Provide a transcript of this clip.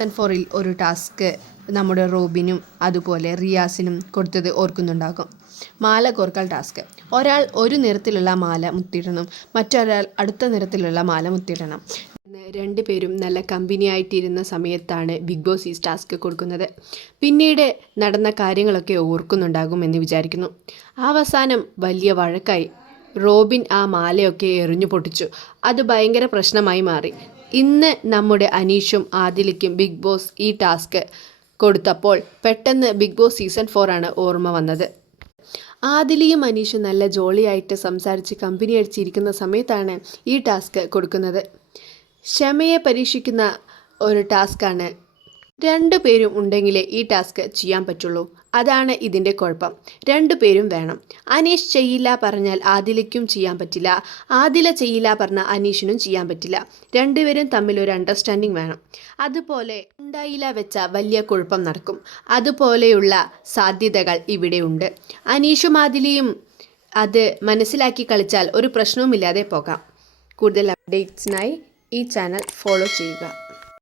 Season 4 ഒരു task നമ്മുടെ റോബിനും അതുപോലെ റിയാസിനും കൊടുത്തത് ഓർക്കുന്നുണ്ടാകും. മാല കോർക്കൽ ടാസ്ക്. ഒരാൾ ഒരു നിറത്തിലുള്ള മാല മുത്തിടണം, മറ്റൊരാൾ അടുത്ത നിറത്തിലുള്ള മാല മുത്തിടണം. രണ്ടുപേരും നല്ല കമ്പനിയായിട്ടിരുന്ന സമയത്താണ് ബിഗ് ബോസ് ഈ ടാസ്ക് കൊടുക്കുന്നത്. പിന്നീട് നടന്ന കാര്യങ്ങളൊക്കെ ഓർക്കുന്നുണ്ടാകുമെന്ന് വിചാരിക്കുന്നു. അവസാനം വലിയ വഴക്കായി. റോബിൻ ആ മാലയൊക്കെ എറിഞ്ഞു പൊട്ടിച്ചു. അത് ഭയങ്കര പ്രശ്നമായി മാറി. ഇന്ന് നമ്മുടെ അനീഷും ആദിലയ്ക്കും ബിഗ് ബോസ് ഈ ടാസ്ക് കൊടുത്തപ്പോൾ പെട്ടെന്ന് ബിഗ് ബോസ് സീസൺ 4 ആണ് ഓർമ്മ വന്നത്. ആദിലയും അനീഷും നല്ല ജോളിയായിട്ട് സംസാരിച്ച് കമ്പനി അടിച്ചിരിക്കുന്ന സമയത്താണ് ഈ ടാസ്ക് കൊടുക്കുന്നത്. ക്ഷമയെ പരീക്ഷിക്കുന്ന ഒരു ടാസ്ക്കാണ്. രണ്ടുപേരും ഉണ്ടെങ്കിലേ ഈ ടാസ്ക് ചെയ്യാൻ പറ്റുള്ളൂ. അതാണ് ഇതിൻ്റെ കുഴപ്പം. രണ്ടുപേരും വേണം. അനീഷ് ചെയ്യില്ല പറഞ്ഞാൽ ആദിലയ്ക്കും ചെയ്യാൻ പറ്റില്ല, ആദില ചെയ്യില്ല പറഞ്ഞാൽ അനീഷിനും ചെയ്യാൻ പറ്റില്ല. രണ്ടുപേരും തമ്മിൽ ഒരു അണ്ടർസ്റ്റാൻഡിങ് വേണം. അതുപോലെ ഉണ്ടായില്ല വെച്ചാൽ വലിയ കുഴപ്പം നടക്കും. അതുപോലെയുള്ള സാധ്യതകൾ ഇവിടെ ഉണ്ട്. അനീഷും ആദിലയും അത് മനസ്സിലാക്കി കളിച്ചാൽ ഒരു പ്രശ്നവുമില്ലാതെ പോകാം. കൂടുതൽ അപ്ഡേറ്റ്സിനായി ഈ ചാനൽ ഫോളോ ചെയ്യുക.